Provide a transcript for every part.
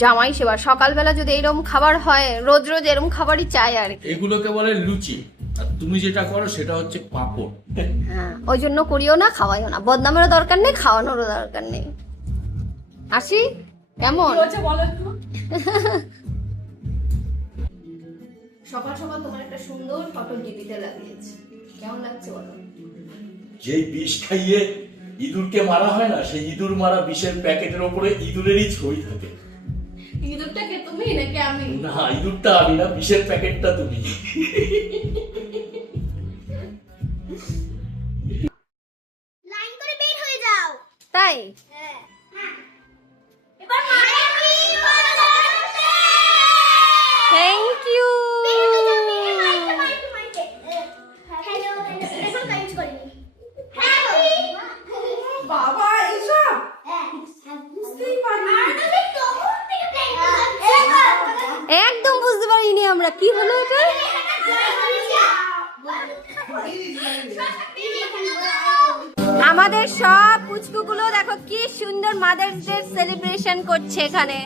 জামাই সেবা সকালবেলা যদি এরকম খাবার হয়, রোজ রোজ এরকম খাবারই চাই আর কি। এগুলোকে বলে লুচি, আর তুমি যেটা করো সেটা হচ্ছে পাঁপড়। হ্যাঁ, ওই জন্য করিও না, খাওয়াইও না। বদনামেরও দরকার নেই, খাওয়ানোরও দরকার নেই। আসি কেমন সকাল সকাল তোমার একটা সুন্দর ফটো ডিপিতে লাগিয়েছি, কেমন লাগছে বলো? যেই বিষ খাইয়ে ইঁদুরকে মারা হয় না, সেই ইঁদুর মারা বিষের প্যাকেটের ওপরে ইঁদুরেরই ছবি থাকে। ইঁদুরটা কে, তুমি নাকি আমি? না, ইঁদুরটা আমি না, বিষের প্যাকেটটা তুমি। লাইন করে বের হয়ে যাও। তাই হ্যাঁ, এবার happy birthday. Thank you. Hello, এখন কাজ করিনি। হ্যাপি বাবা এসব হ্যাঁ, বুঝতেই পারি। আর তুমি তখন থেকে প্ল্যান করছো। একদম বুঝতে পারিনি আমরা, কি হলো এটা? আমাদের সব পুচকুগুলো দেখো কি সুন্দর মাদার্স ডে সেলিব্রেশন করছে এখানে।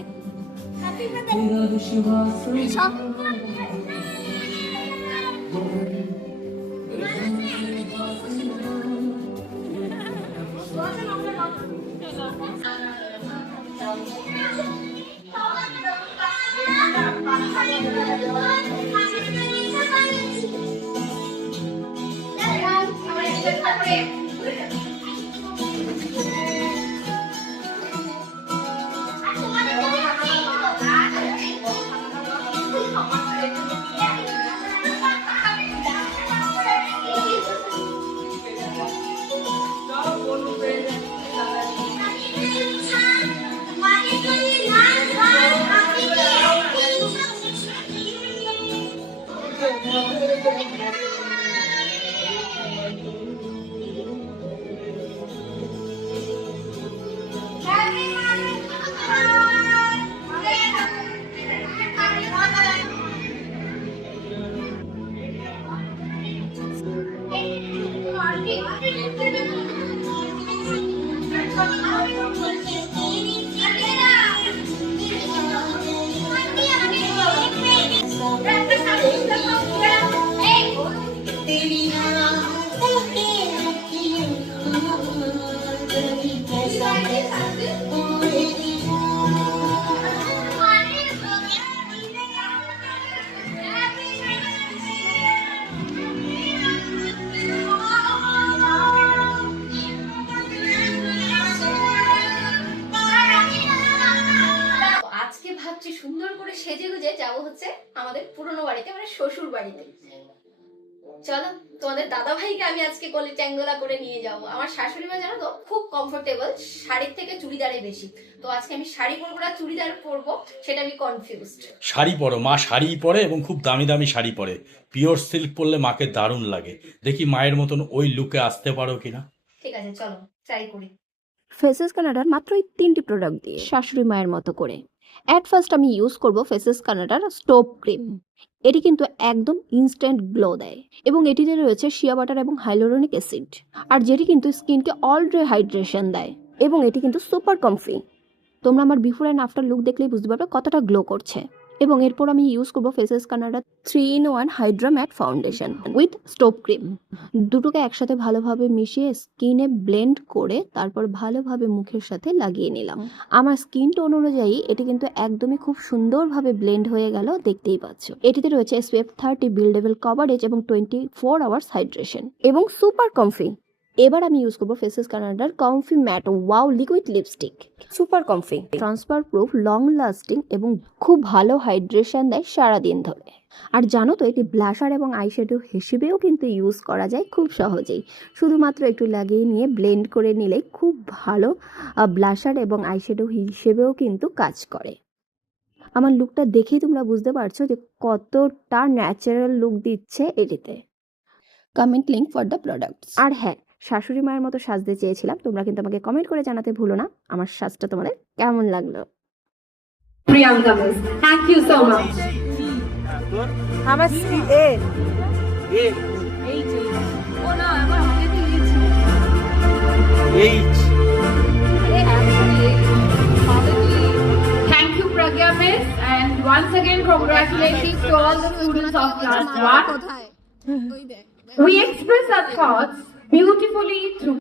আজকে ভাবছি সুন্দর করে সেজে গুজে যাবো হচ্ছে আমাদের পুরনো বাড়িতে, মানে শ্বশুর বাড়িতে। চলো, তোমাদের দাদা ভাইকে আমি আজকে কোলে ট্যাঙ্গোলা করে নিয়ে যাব। আমার শাশুড়ি মা জানো তো খুব কমফোর্টেবল শাড়ির থেকে চুড়িদারে বেশি, তো আজকে আমি শাড়ি পরবো না চুড়িদার পরবো সেটা আমি কনফিউজড। শাড়ি পরো, মা শাড়ি পরে এবং খুব দামি দামি শাড়ি পরে। পিওর সিল্ক পরলে মাকে দারুণ লাগে। দেখি মায়ের মতন ওই লুকে আসতে পারো কিনা। ঠিক আছে, চলো ট্রাই করি। ফেসেস কানাডার মাত্র এই 3টি প্রোডাক্ট দিয়ে শাশুড়ি মায়ের মতো করে। অ্যাট ফার্স্ট আমি ইউজ করব ফেসেস কানাডার স্টোভ ক্রিম। এটি কিন্তু একদম ইনস্ট্যান্ট গ্লো দেয় এবং এটিতে রয়েছে শিয়া বাটার এবং হাইলোরনিক অ্যাসিড, আর যেটি কিন্তু স্কিনকে অলরেডি হাইড্রেশন দেয় এবং এটি কিন্তু সুপার কমফি। তোমরা আমার বিফোর অ্যান্ড আফটার লুক দেখলেই বুঝতে পারবে কতটা গ্লো করছে। এবং এরপর আমি ইউজ করবো Faces Canada 3-in-1 hydra matte foundation with stove cream. দুটোকে একসাথে ভালোভাবে মিশিয়ে স্কিনে ব্লেন্ড করে তারপর ভালোভাবে মুখের সাথে লাগিয়ে নিলাম। আমার স্কিন টোন অনুযায়ী এটি কিন্তু একদমই খুব সুন্দরভাবে ব্লেন্ড হয়ে গেল, দেখতেই পাচ্ছ। এটিতে রয়েছে SPF 30 বিল্ডেবল কভারেজ এবং 24 আওয়ার্স হাইড্রেশন এবং সুপার কমফি। এবার আমি ইউজ করবো ফেসেস কানাডার comfy matte wow liquid lipstick. Super comfy, transfer proof, long lasting এবং খুব ভালো হাইড্রেশন দেয় সারাদিন ধরে। আর জানো তো এটি ব্লাশার এবং আইশ্যাডো হিসেবেও কিন্তু ইউজ করা যায় খুব সহজেই। শুধুমাত্র একটু লাগিয়ে নিয়ে ব্লেন্ড করে নিলে খুব ভালো ব্লাশার এবং আইশ্যাডো হিসেবেও কিন্তু কাজ করে। আমার লুকটা দেখেই তোমরা বুঝতে পারছো যে কতটা ন্যাচারাল লুক দিচ্ছে এটিতে। Comment link for the products. আর হ্যাঁ, শাশুড়ি মায়ের মতো সাজতে চেয়েছিলাম, তোমরা কিন্তু আমাকে কমেন্ট করে জানাতে ভুলো না আমার সাজটা তোমাদের কেমন লাগলো। Priyanka miss, thank you so much. আমার এ এইচ ও না, আমার আগে তো দিয়েছি এইচ। আরে অ্যাকচুয়ালি হবে কি Once again, congratulations to all the students of class 1. We express our thoughts beautifully through.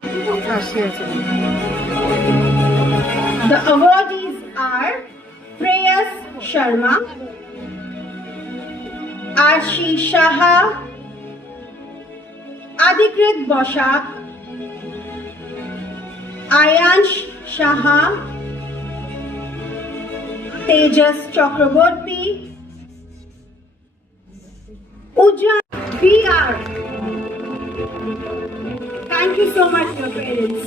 The awardees are Preyas Sharma, Arshi Shaha, Adikrit Boshak, Ayansh Shaha, Tejas Chakraborty, Ujjan PR. Thank you so much, your parents.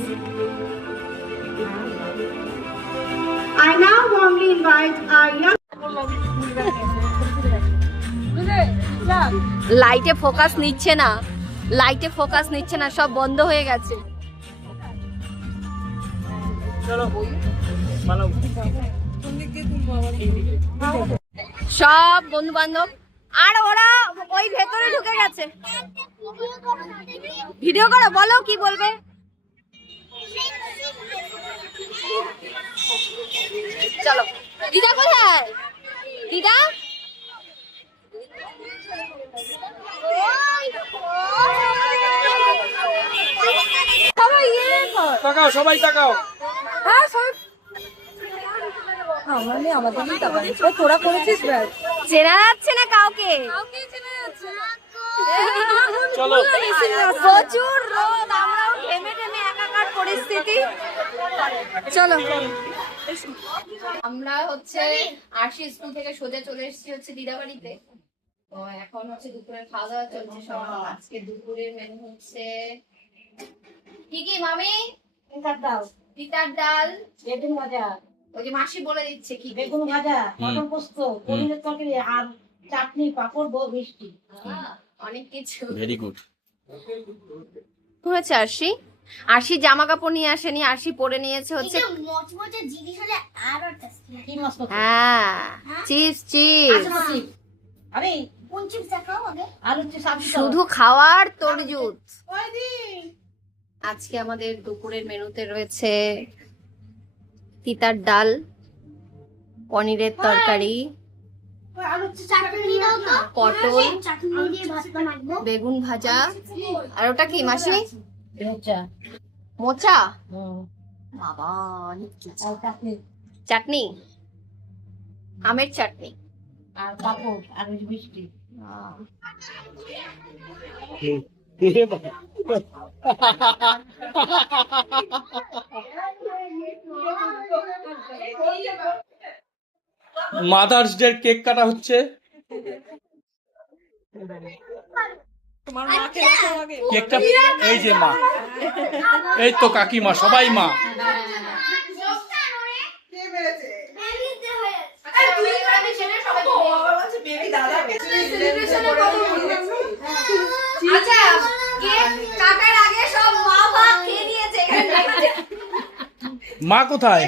I now warmly invite our young লাইটে focus নিচ্ছে না, লাইটে focus নিচ্ছে না, সব বন্ধ হয়ে গেছে। সব বন্ধু বান্ধব আর ওরা ওই ভেতরে ঢুকে গেছে। ভিডিও করো, বলো কি বলবে। চলো, দিদা কোথায়? দিদা সবাই তাকাও, সবাই তাকাও। হ্যাঁ সবাই তোরা করেছিস ব্যাস। চেনা যাচ্ছে না কাউকে। চলো। প্রচুর রোদ, আমরাও ঘেমে টেমে একাকার পরিস্থিতি। চলো, আমরা হচ্ছে আরশি স্কুল থেকে সোজা চলে এসেছি হচ্ছে দিদা বাড়িতে। তো এখন হচ্ছে দুপুরে খাওয়া দাওয়া চলছে সব। আজকে দুপুরের মেনু হচ্ছে কি কি মামি? পিতার ডাল, বেগুন ভাজা, ওই যে মাসি বলে দিচ্ছে কি বেগুন ভাজা, মটর পোস্ত, পনিরের তরকারি আর চাটনি, পাঁপড়, দই, মিষ্টি। অনেক কিছু ভেরি গুড। হয়েছে। আরশি আরশি জামা কাপড় নিয়ে আসেনি, আরশি পরে নিয়েছে হচ্ছে মচমচে জিনিস হলে আরো টেস্টি কি মাছ করছো? হ্যাঁ চিপস চিপস। আরে কোন চিপস দেখাও আগে। আলু চিপস সবজি তো। শুধু খাওয়ার তরজুত। আজকে আমাদের দুপুরের মেনুতে রয়েছে তিতার ডাল, পনিরের তরকারি, আলু চাটনি দাও তো। পটল, চাটনি দিয়ে ভাতটা মাখবো। বেগুন ভাজা, আর ওটা কি মাসি? আচ্ছা। মোচা। হুম। বাবা অনেক কিছু। আর চাটনি চাটনি, আমের চাটনি। আর পাঁপড় আর মিষ্টি। মাদার্স ডে কেক কাটা হচ্ছে। কেকটা এই যে মা, এই তো কাকিমা, সবাই মা। আচ্ছা, কেক কাটার আগে সব মা ভাগ খেয়ে নিয়েছে। এখানে দেখা যায়। মা কোথায়?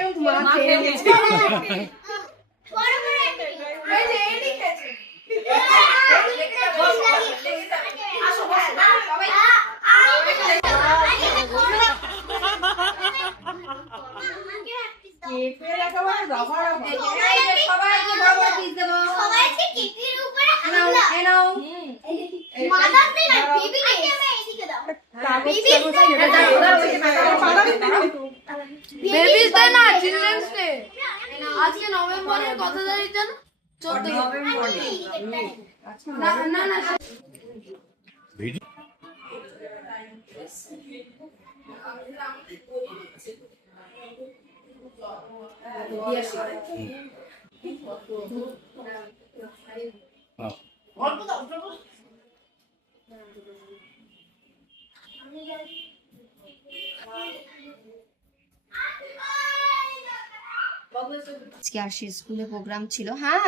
সবাইকে বড় বড় পিস দেবো। সবাইকে কেকের উপরে নাও, এ নাও। মাদার ডে না বেবি ডে। এদিকে দাও। বেবিস ডে না, চিলড্রেন্স ডে। আজকে নভেম্বরের কত তারিখ জানো? 14 নভেম্বর। না না না, ভিডিও আজকে আরশি স্কুলে প্রোগ্রাম ছিল। হ্যাঁ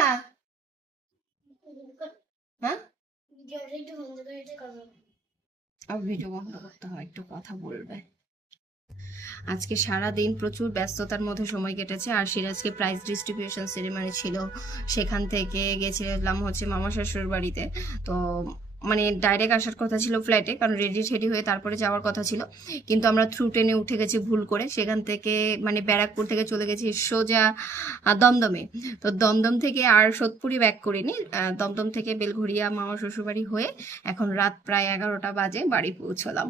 হ্যাঁ, ভিডিওটা একটু বন্ধ করে এটা করো। আর ভিডিও বন্ধ করতে হয়, একটু কথা বলবে। আজকে সারা দিন প্রচুর ব্যস্ততার মধ্যে সময় কেটেছে। আর আজকে প্রাইজ ডিস্ট্রিবিউশন সেরেমনি ছিল, সেখান থেকে গেছিলাম হচ্ছে মামা শাশুড়ির বাড়িতে। তো মানে ডাইরেক্ট আসার কথা ছিল ফ্ল্যাটে, কারণ রেডি ঠেডি হয়ে তারপরে যাওয়ার কথা ছিল, কিন্তু আমরা থ্রু ট্রেনে উঠে গেছি ভুল করে। সেখান থেকে মানে ব্যারাকপুর থেকে চলে গেছি সোজা দমদমে। তো দমদম থেকে আর সোদপুরি ব্যাক করিনি, দমদম থেকে বেলঘড়িয়া মামা শ্বশুরবাড়ি হয়ে এখন রাত প্রায় 11টা বাজে বাড়ি পৌঁছলাম।